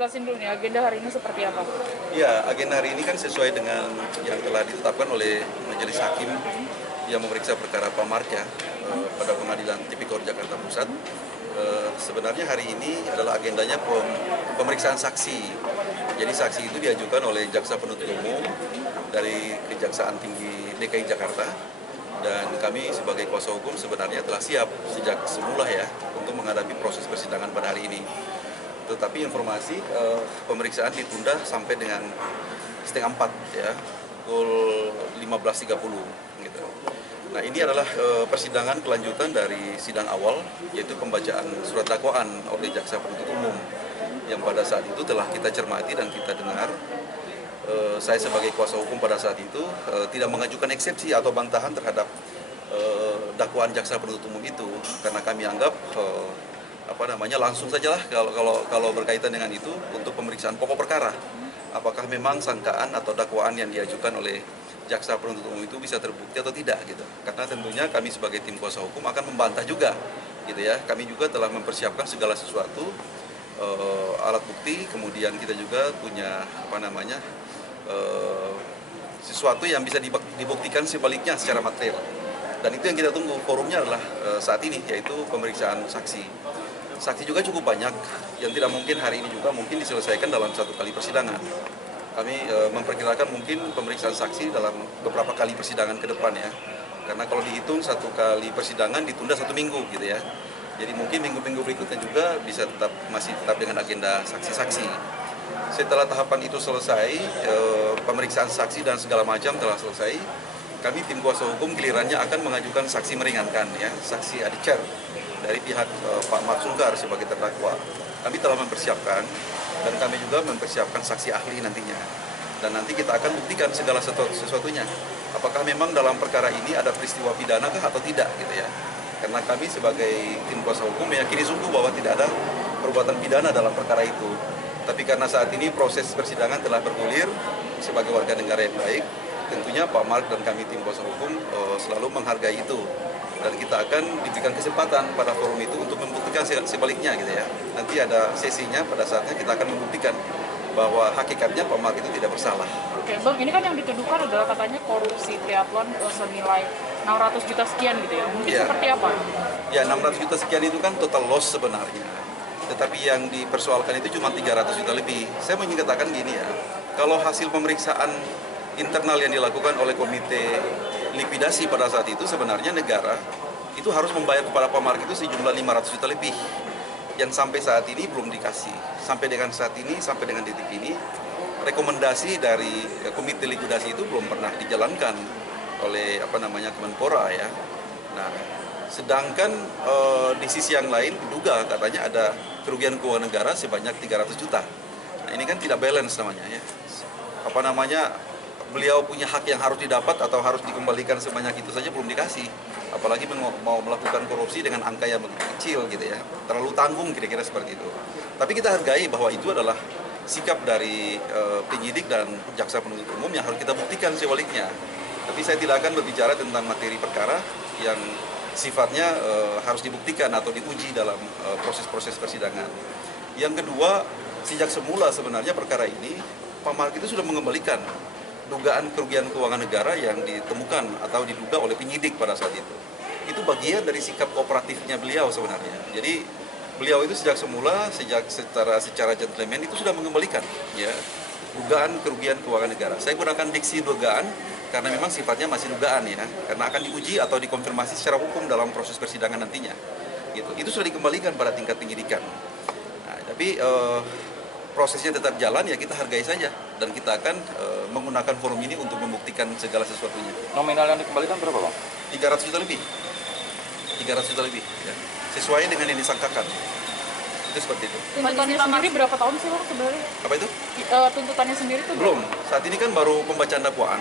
jelasin dulu nih agenda hari ini seperti apa? Ya, agenda hari ini kan sesuai dengan yang telah ditetapkan oleh Majelis Hakim yang memeriksa perkara Pak Mark ya, pada Pengadilan Tipikor Jakarta Pusat. Sebenarnya hari ini adalah agendanya pemeriksaan saksi. Jadi saksi itu diajukan oleh Jaksa Penuntut Umum dari Kejaksaan Tinggi DKI Jakarta, dan kami sebagai kuasa hukum sebenarnya telah siap sejak semula ya untuk menghadapi proses persidangan pada hari ini. Tetapi informasi pemeriksaan ditunda sampai dengan 3:30 ya, pukul 15.30 gitu. Nah, ini adalah persidangan kelanjutan dari sidang awal, yaitu pembacaan surat dakwaan oleh Jaksa Penuntut Umum yang pada saat itu telah kita cermati dan kita dengar. Saya sebagai kuasa hukum pada saat itu tidak mengajukan eksepsi atau bantahan terhadap dakwaan Jaksa Penuntut Umum itu, karena kami anggap langsung sajalah kalau berkaitan dengan itu untuk pemeriksaan pokok perkara. Apakah memang sangkaan atau dakwaan yang diajukan oleh Jaksa Penuntut Umum itu bisa terbukti atau tidak gitu. Karena tentunya kami sebagai tim kuasa hukum akan membantah juga gitu ya. Kami juga telah mempersiapkan segala sesuatu, alat bukti, kemudian kita juga punya sesuatu yang bisa dibuktikan sebaliknya secara material. Dan itu yang kita tunggu, forumnya adalah saat ini, yaitu pemeriksaan saksi. Saksi juga cukup banyak, yang tidak mungkin hari ini juga mungkin diselesaikan dalam satu kali persidangan. Kami memperkirakan mungkin pemeriksaan saksi dalam beberapa kali persidangan ke depan ya. Karena kalau dihitung satu kali persidangan ditunda 1 minggu gitu ya. Jadi mungkin minggu-minggu berikutnya juga bisa masih tetap dengan agenda saksi-saksi. Setelah tahapan itu selesai, pemeriksaan saksi dan segala macam telah selesai, kami tim kuasa hukum gilirannya akan mengajukan saksi meringankan ya, saksi adicar dari pihak Pak Mark Sungkar sebagai terdakwa. Kami telah mempersiapkan dan kami juga mempersiapkan saksi ahli nantinya. Dan nanti kita akan buktikan segala sesuatunya. Apakah memang dalam perkara ini ada peristiwa pidana kah atau tidak gitu ya. Karena kami sebagai tim kuasa hukum meyakini sungguh bahwa tidak ada perbuatan pidana dalam perkara itu. Tapi karena saat ini proses persidangan telah bergulir sebagai warga negara yang baik, tentunya Pak Mark dan kami tim kuasa hukum selalu menghargai itu. Dan kita akan diberikan kesempatan pada forum itu untuk membuktikan sebaliknya gitu ya. Nanti ada sesinya, pada saatnya kita akan membuktikan bahwa hakikatnya Pak Mark itu tidak bersalah. Oke Bang, ini kan yang dituduhkan adalah katanya korupsi triathlon senilai 600 juta sekian gitu ya. Mungkin seperti apa? Ya, 600 juta sekian itu kan total loss sebenarnya. Tetapi yang dipersoalkan itu cuma 300 juta lebih. Saya ingin katakan gini ya, kalau hasil pemeriksaan internal yang dilakukan oleh komite likuidasi pada saat itu, sebenarnya negara itu harus membayar kepada Pak Mark itu sejumlah 500 juta lebih yang sampai saat ini belum dikasih. Sampai dengan saat ini, sampai dengan titik ini, rekomendasi dari komite likuidasi itu belum pernah dijalankan oleh Kemenpora ya. Nah, sedangkan di sisi yang lain diduga katanya ada kerugian keuangan negara sebanyak 300 juta. Nah, ini kan tidak balance namanya ya. Beliau punya hak yang harus didapat atau harus dikembalikan sebanyak itu saja belum dikasih. Apalagi mau melakukan korupsi dengan angka yang begitu kecil gitu ya. Terlalu tanggung kira-kira seperti itu. Tapi kita hargai bahwa itu adalah sikap dari penyidik dan jaksa penuntut umum yang harus kita buktikan sebaliknya. Tapi saya tidak akan berbicara tentang materi perkara yang sifatnya harus dibuktikan atau diuji dalam proses-proses persidangan. Yang kedua, sejak semula sebenarnya perkara ini Pak Mark itu sudah mengembalikan dugaan kerugian keuangan negara yang ditemukan atau diduga oleh penyidik pada saat itu. Itu bagian dari sikap kooperatifnya beliau sebenarnya. Jadi beliau itu sejak semula, secara gentleman itu sudah mengembalikan ya dugaan kerugian keuangan negara. Saya gunakan diksi dugaan karena memang sifatnya masih dugaan ya, karena akan diuji atau dikonfirmasi secara hukum dalam proses persidangan nantinya. Gitu. Itu sudah dikembalikan pada tingkat penyidikan. Nah, tapi prosesnya tetap jalan ya, kita hargai saja dan kita akan menggunakan forum ini untuk membuktikan segala sesuatunya. Nominal yang dikembalikan berapa Bang? 300 juta lebih. 300 juta lebih ya. Sesuai dengan yang disangkakan. Itu seperti itu. Tuntutannya sendiri berapa tahun sih Bang sebenarnya? Apa itu? Tuntutannya sendiri itu belum. Saat ini kan baru pembacaan dakwaan.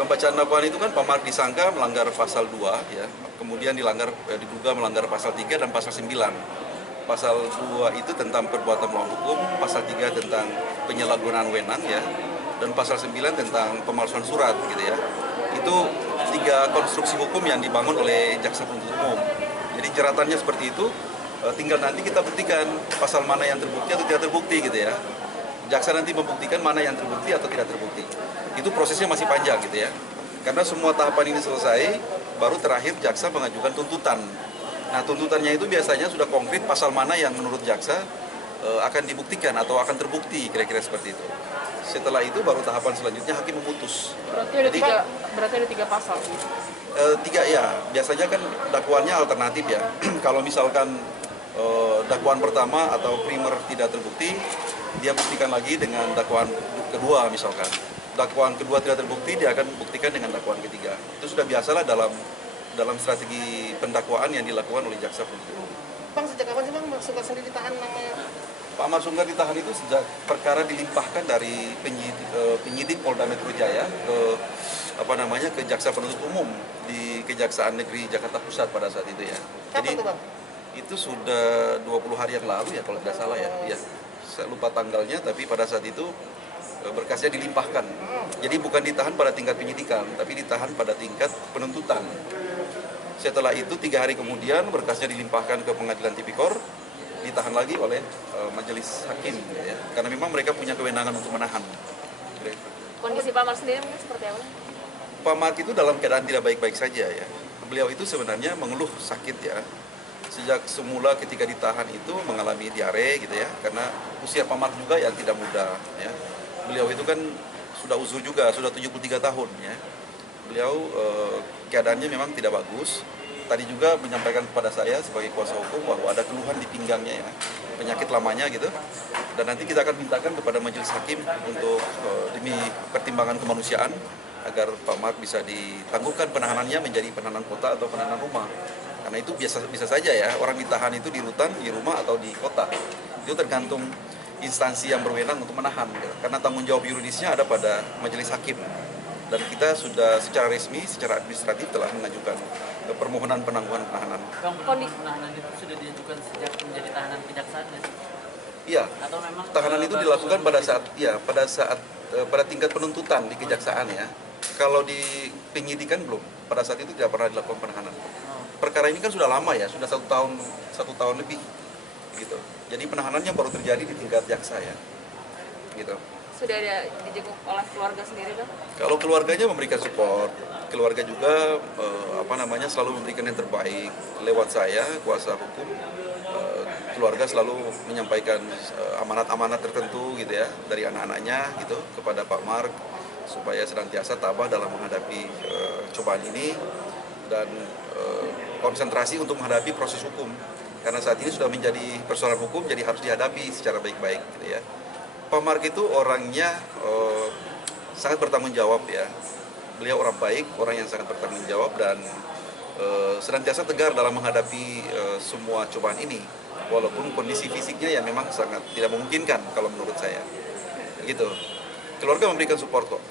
Pembacaan dakwaan itu kan Pak Mark disangka melanggar pasal 2 ya. Kemudian diduga melanggar pasal 3 dan pasal 9. Pasal 2 itu tentang perbuatan melawan hukum, pasal 3 tentang penyalahgunaan wewenang ya, dan pasal 9 tentang pemalsuan surat gitu ya. Itu 3 konstruksi hukum yang dibangun oleh jaksa penuntut umum. Jadi jeratannya seperti itu, tinggal nanti kita buktikan pasal mana yang terbukti atau tidak terbukti gitu ya. Jaksa nanti membuktikan mana yang terbukti atau tidak terbukti. Itu prosesnya masih panjang gitu ya. Karena semua tahapan ini selesai, baru terakhir jaksa mengajukan tuntutan. Nah, tuntutannya itu biasanya sudah konkret pasal mana yang menurut jaksa akan dibuktikan atau akan terbukti, kira-kira seperti itu. Setelah itu baru tahapan selanjutnya hakim memutus. Berarti ada tiga pasal. Tiga ya, biasanya kan dakwaannya alternatif ya. Kalau misalkan dakwaan pertama atau primer tidak terbukti, dia buktikan lagi dengan dakwaan kedua misalkan. Dakwaan kedua tidak terbukti, dia akan buktikan dengan dakwaan ketiga. Itu sudah biasalah dalam strategi pendakwaan yang dilakukan oleh jaksa penuntut umum. Bang, sejak kapan sih Bang Sungkar sendiri ditahan namanya? Pak Amar Sungkar ditahan itu sejak perkara dilimpahkan dari penyidik Polda Metro Jaya ke jaksa penuntut umum di Kejaksaan Negeri Jakarta Pusat pada saat itu ya. Kapan tuh Bang? Itu sudah 20 hari yang lalu ya kalau tidak salah ya. Ya, saya lupa tanggalnya, tapi pada saat itu berkasnya dilimpahkan. Jadi bukan ditahan pada tingkat penyidikan, tapi ditahan pada tingkat penuntutan. Setelah itu 3 hari kemudian berkasnya dilimpahkan ke Pengadilan Tipikor, ditahan lagi oleh majelis hakim ya. Karena memang mereka punya kewenangan untuk menahan. Kondisi Pak Mark sendiri mungkin seperti apa? Pak Mark itu dalam keadaan tidak baik-baik saja ya. Beliau itu sebenarnya mengeluh sakit ya. Sejak semula ketika ditahan itu mengalami diare gitu ya, karena usia Pak Mark juga yang tidak muda ya. Beliau itu kan sudah uzur juga, sudah 73 tahun ya. Beliau keadaannya memang tidak bagus. Tadi juga menyampaikan kepada saya sebagai kuasa hukum bahwa ada keluhan di pinggangnya ya, penyakit lamanya gitu. Dan nanti kita akan mintakan kepada majelis hakim untuk demi pertimbangan kemanusiaan agar Pak Mark bisa ditangguhkan penahanannya menjadi penahanan kota atau penahanan rumah. Karena itu bisa saja ya, orang ditahan itu di rutan, di rumah atau di kota. Itu tergantung instansi yang berwenang untuk menahan gitu. Karena tanggung jawab yuridisnya ada pada majelis hakim. Dan kita sudah secara resmi, secara administratif telah mengajukan permohonan penangguhan penahanan. Kondisi penahanan itu sudah diajukan sejak menjadi tahanan kejaksaan ya? Iya. Atau memang tahanan itu dilakukan pada tingkat penuntutan di kejaksaan ya. Kalau di penyidikan belum, pada saat itu tidak pernah dilakukan penahanan. Perkara ini kan sudah lama ya, sudah 1 tahun lebih gitu. Jadi penahanannya baru terjadi di tingkat jaksa ya. Gitu. Sudah ada dijenguk oleh keluarga sendiri Bang? Kalau keluarganya memberikan support, keluarga juga selalu memberikan yang terbaik lewat saya, kuasa hukum. Keluarga selalu menyampaikan amanat-amanat tertentu gitu ya dari anak-anaknya gitu kepada Pak Mark supaya senantiasa tabah dalam menghadapi cobaan ini dan konsentrasi untuk menghadapi proses hukum. Karena saat ini sudah menjadi persoalan hukum, jadi harus dihadapi secara baik-baik gitu ya. Pak Mark itu orangnya sangat bertanggung jawab ya. Beliau orang baik, orang yang sangat bertanggung jawab dan senantiasa tegar dalam menghadapi semua cobaan ini. Walaupun kondisi fisiknya ya memang sangat tidak memungkinkan kalau menurut saya. Gitu. Keluarga memberikan support kok.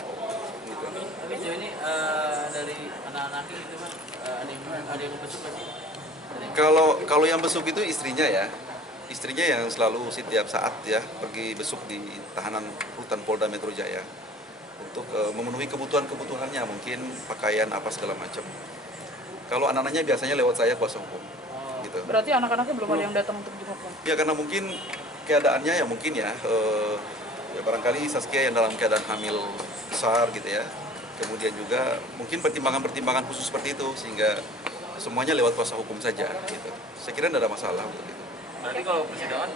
Gitu. Tapi sejauh ini dari anak-anaknya itu kan ada yang besuk nggak sih? Kalau yang besuk itu istrinya ya. Istrinya yang selalu setiap saat ya pergi besuk di tahanan rutan Polda Metro Jaya untuk memenuhi kebutuhannya, mungkin pakaian apa segala macam. Kalau anak-anaknya biasanya lewat saya kuasa hukum. Gitu. Berarti anak-anaknya belum ada yang datang untuk jenguk Bang? Ya karena mungkin keadaannya ya mungkin ya barangkali Saskia yang dalam keadaan hamil besar gitu ya. Kemudian juga mungkin pertimbangan-pertimbangan khusus seperti itu sehingga semuanya lewat kuasa hukum saja gitu. Saya kira tidak ada masalah untuk itu. Berarti kalau persidangan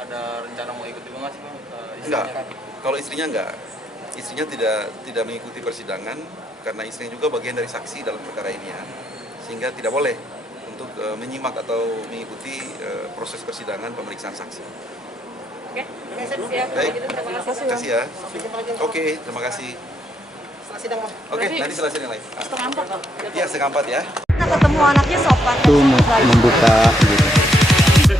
ada rencana mau ikut juga nggak sih Bang? Enggak, kalau istrinya enggak. Istrinya tidak mengikuti persidangan karena istrinya juga bagian dari saksi dalam perkara ini ya. Sehingga tidak boleh untuk menyimak atau mengikuti proses persidangan pemeriksaan saksi. Oke, siap. Baik, Terima kasih. terima kasih ya. Oke, terima kasih. Setelah sidang Bang. Oke, nanti selesai yang lain. Setengah 4 Bang? Iya, setengah 4 ya. Ketemu anaknya sopan. Itu membuka gitu.